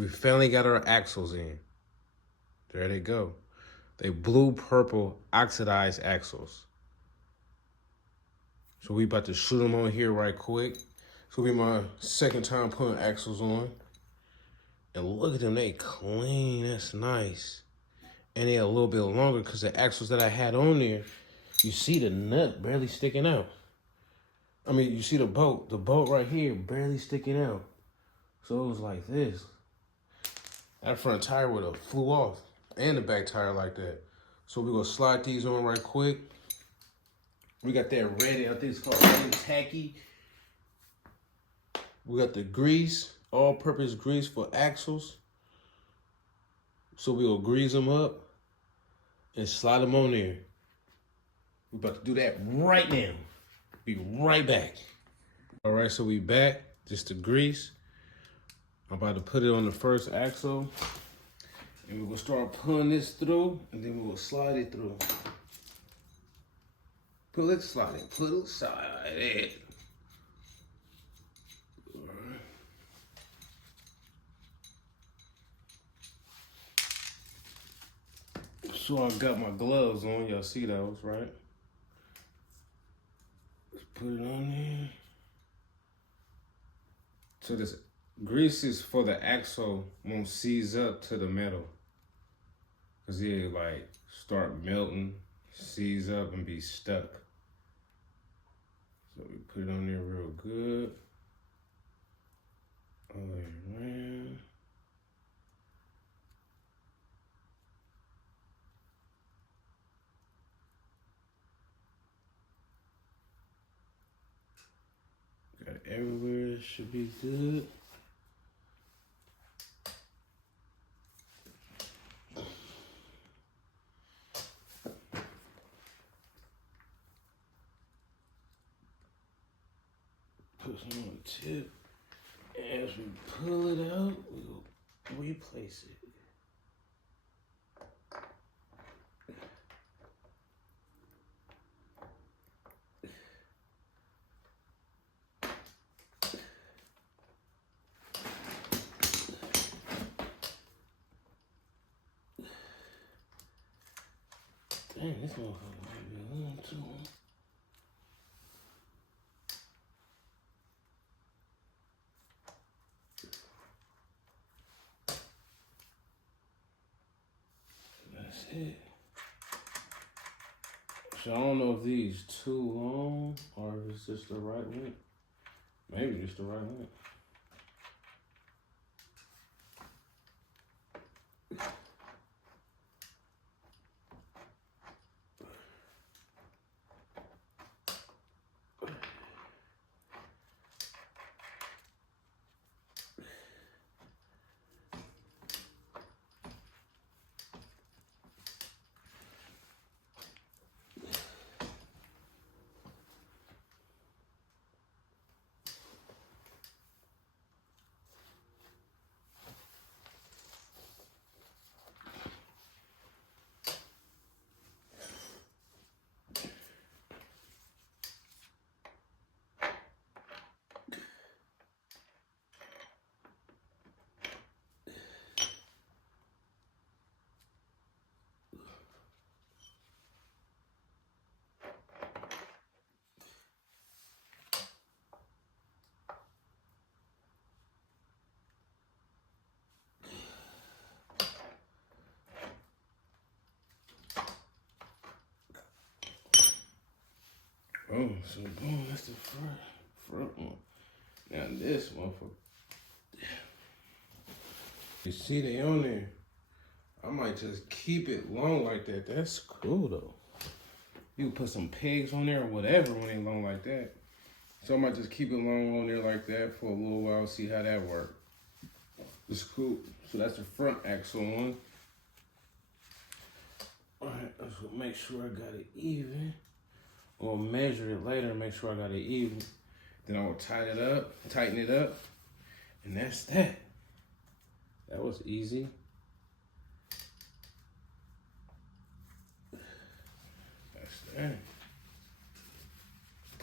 We finally got our axles in. There they go. They blue-purple oxidized axles. So we about to shoot them on here right quick. It's gonna be my second time putting axles on. And look at them, they clean, that's nice. And they a little bit longer because the axles that I had on there, you see the nut barely sticking out. I mean, you see the bolt right here barely sticking out. So it was like this. That front tire would have flew off, and the back tire like that. So we're gonna slide these on right quick. We got that ready, I think it's called Ready Tacky. We got the grease, all-purpose grease for axles. So we'll grease them up and slide them on there. We're about to do that right now. Be right back. All right, so we back, just the grease. I'm about to put it on the first axle. And we're gonna start pulling this through, and then we're gonna slide it through. Pull it, slide it, pull it, slide it. All right. So I got my gloves on, y'all see those, right? Let's put it on there. So this grease is for the axle won't seize up to the metal. Cause it like start melting, seize up and be stuck. So we put it on there real good. All the way around. Got it everywhere, it should be good. Put some on the tip. As we pull it out, we'll replace it. Dang, this motherfucker might be a little too long. That's it. So I don't know if these too long or if it's just the right length. Maybe it's the right length. Oh, so boom, that's the front one. Now this motherfucker. You see they on there. I might just keep it long like that. That's cool though. You can put some pegs on there or whatever when they long like that. So I might just keep it long on there like that for a little while, see how that works. It's cool. So that's the front axle one. All right, let's make sure I got it even. Or measure it later and make sure I got it even. Then I will tighten it up, and that's that. That was easy. That's that.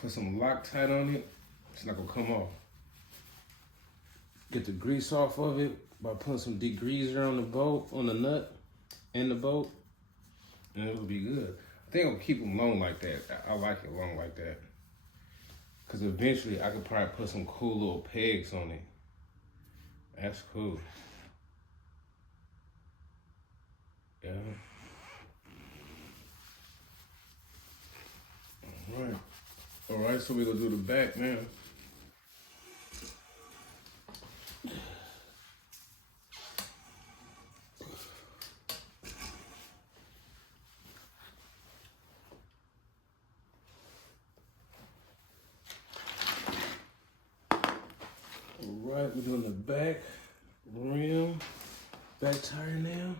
Put some Loctite on it, it's not gonna come off. get the grease off of it by putting some degreaser on the bolt, on the nut and the bolt, and it'll be good. I think I'll keep them long like that. I like it long like that. Cause eventually I could probably put some cool little pegs on it. That's cool. Yeah. All right, so we're gonna do the back now. All right, we're doing the back rim, back tire now.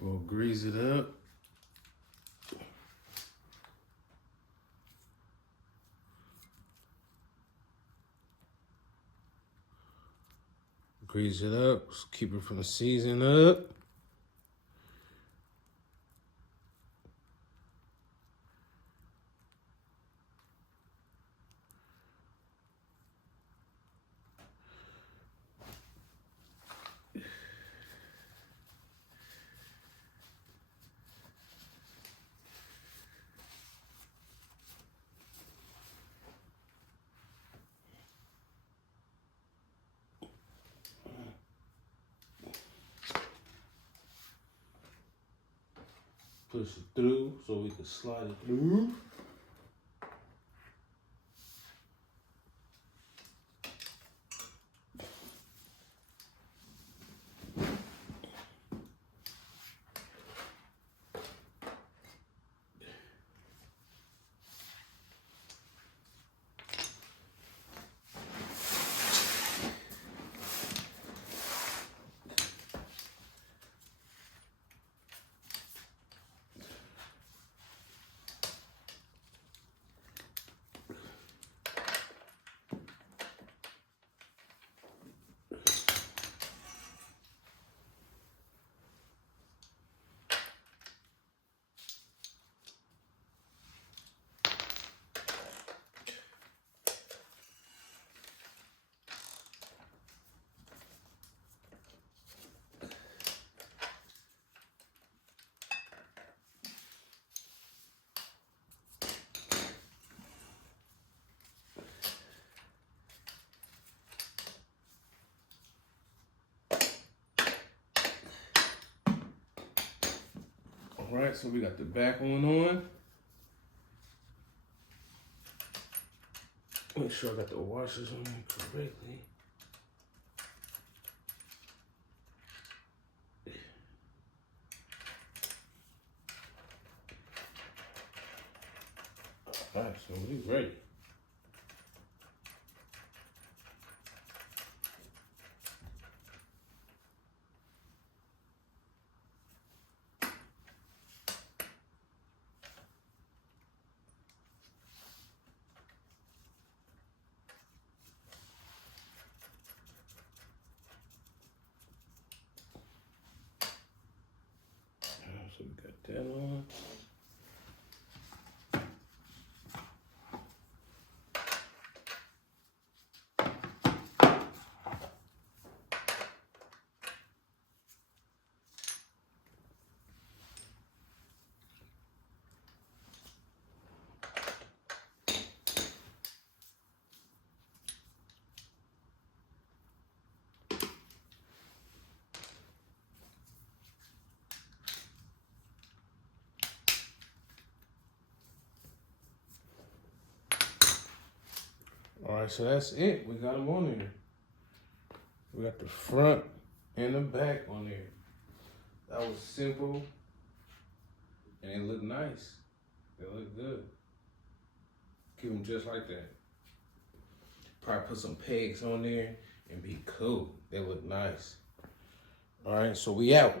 We'll grease it up. Grease it up, keep it from seizing up. Push it through so we can slide it through. All right, so we got the back one on. Make sure I got the washers on correctly. All right, so we ready. So we got that on. All right, so that's it. We got them on there. We got the front and the back on there. That was simple And they look nice. They look good. Keep them just like that. Probably put some pegs on there and be cool. They look nice. All right, so we out.